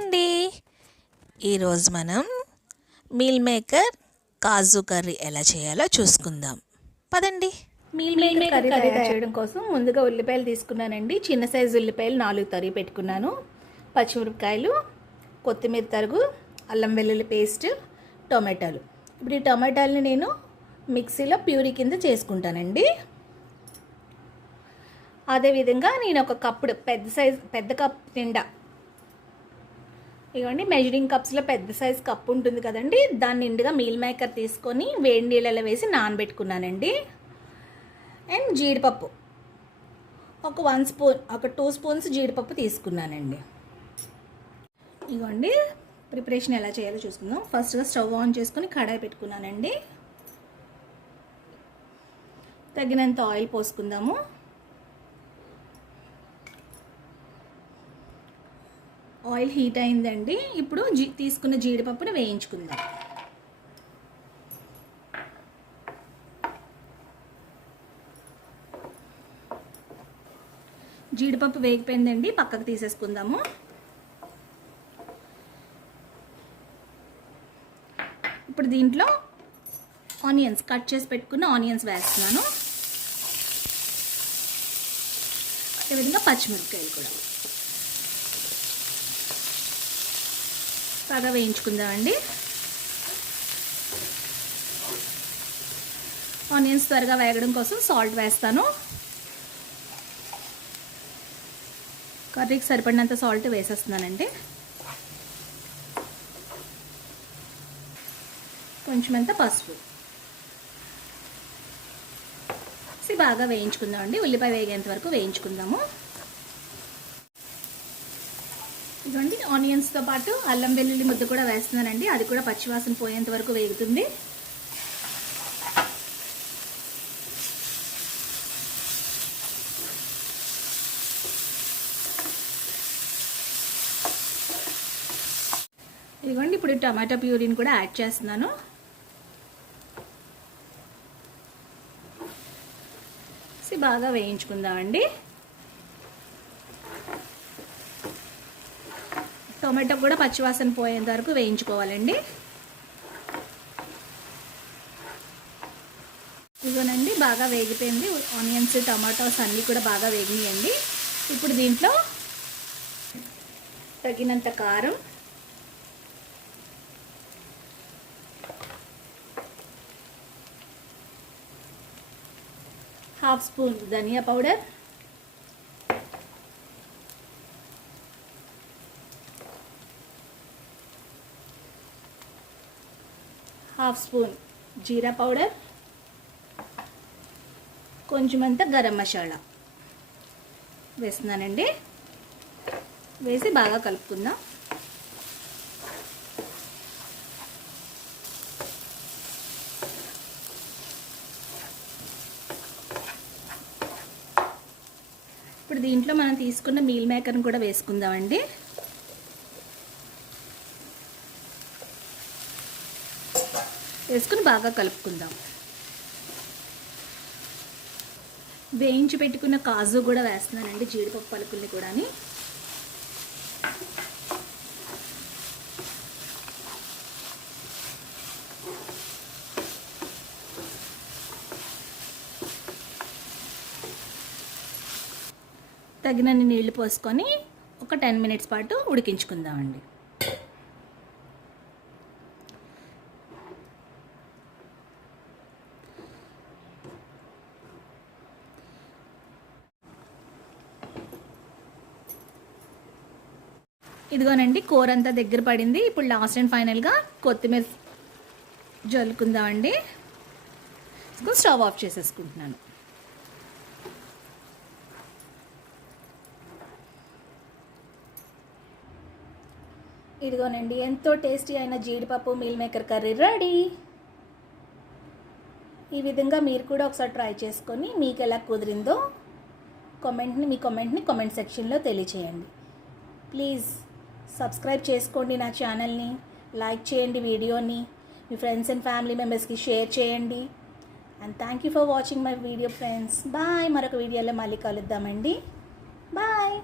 అండి. ఈరోజు మనం మీల్ మేకర్ కాజు కర్రీ ఎలా చేయాలో చూసుకుందాం. పదండి. మీల్ మేకర్ కర్రీ తయారు చేయడం కోసం ముందుగా ఉల్లిపాయలు తీసుకున్నానండి. చిన్న సైజు ఉల్లిపాయలు 4 తరిగి పెట్టుకున్నాను. పచ్చిమిరపకాయలు, కొత్తిమీర తరుగు, అల్లం వెల్లుల్లి పేస్ట్, టొమాటోలు. ఇప్పుడు ఈ టొమాటోలని నేను మిక్సీలో ప్యూరీ కింద చేసుకుంటానండి. అదేవిధంగా నేను ఒక కప్పుడు పెద్ద కప్ నిండా, ఇవ్వండి మెజరింగ్ కప్స్లో పెద్ద సైజ్ కప్ ఉంటుంది కదండి, దాని నిండుగా మీల్ మేకర్ తీసుకొని వేడి నీళ్ళలో వేసి నానబెట్టుకున్నానండి. అండ్ జీడిపప్పు ఒక 1 స్పూన్, ఒక 2 స్పూన్స్ జీడిపప్పు తీసుకున్నానండి. ఇవ్వండి ప్రిపరేషన్ ఎలా చేయాలో చూసుకుందాం. ఫస్ట్గా స్టవ్ ఆన్ చేసుకొని కడాయి పెట్టుకున్నానండి. తగినంత ఆయిల్ పోసుకుందాము. ఆయిల్ హీట్ అయిందండి. ఇప్పుడు తీసుకున్న జీడిపప్పుని వేయించుకుందాం. జీడిపప్పు వేగిపోయిందండి, పక్కకు తీసేసుకుందాము. ఇప్పుడు దీంట్లో ఆనియన్స్, కట్ చేసి పెట్టుకున్న ఆనియన్స్ వేస్తున్నాను. అదేవిధంగా పచ్చిమిరపకాయలు కూడా బాగా వేయించుకుందామండి. ఆనియన్స్ త్వరగా వేగడం కోసం సాల్ట్ వేస్తాను. కర్రీకి సరిపడినంత సాల్ట్ వేసేస్తున్నానండి. కొంచెం అంత పసుపు బాగా వేయించుకుందామండి. ఉల్లిపాయ వేగేంత వరకు వేయించుకుందాము. ఇదిగోండి ఆనియన్స్తో పాటు అల్లం వెల్లుల్లి ముద్ద కూడా వేస్తున్నానండి. అది కూడా పచ్చివాసన పోయేంత వరకు వేగుతుంది. ఇదిగోండి ఇప్పుడు టమాటా ప్యూరీని కూడా యాడ్ చేస్తున్నాను. బాగా వేయించుకుందామండి. టొమాటో కూడా పచ్చివాసన పోయేంత వరకు వేయించుకోవాలండి. ఇదిగోనండి బాగా వేగిపోయింది. ఆనియన్స్, టమాటోస్ అన్నీ కూడా బాగా వేగినాయండి. ఇప్పుడు దీంట్లో తగినంత కారం, హాఫ్ స్పూన్ ధనియా పౌడర్, హాఫ్ స్పూన్ జీరా పౌడర్, కొంచెం అంత గరం మసాలా వేస్తున్నానండి. వేసి బాగా కలుపుకుందాం. ఇప్పుడు దీంట్లో మనం తీసుకున్న మీల్ మేకర్ని కూడా వేసుకుందామండి. వేసుకుని బాగా కలుపుకుందాం. వేయించి పెట్టుకున్న కాజు కూడా వేస్తున్నానండి, జీడిపప్పు పలుకుల్ని కూడా. తగినన్ని నీళ్లు పోసుకొని ఒక 10 మినిట్స్ పాటు ఉడికించుకుందామండి. ఇదిగోనండి కూర అంతా దగ్గర పడింది. ఇప్పుడు లాస్ట్ అండ్ ఫైనల్గా కొత్తిమీర జల్లుకుందామండి. స్టవ్ ఆఫ్ చేసేసుకుంటున్నాను. ఇదిగోనండి ఎంతో టేస్టీ అయిన జీడిపప్పు మీల్ మేకర్ కర్రీ రెడీ. ఈ విధంగా మీరు కూడా ఒకసారి ట్రై చేసుకొని మీకు ఎలా కుదిరిందో మీ కామెంట్ని కామెంట్ సెక్షన్లో తెలియచేయండి. ప్లీజ్ సబ్స్క్రైబ్ చేసుకోండి నా ఛానల్ని, లైక్ చేయండి వీడియోని, మీ ఫ్రెండ్స్ అండ్ ఫ్యామిలీ మెంబర్స్కి షేర్ చేయండి. And thank you for watching my video friends. Bye. మరొక వీడియోలో మళ్ళీ కలుద్దామండి. బాయ్.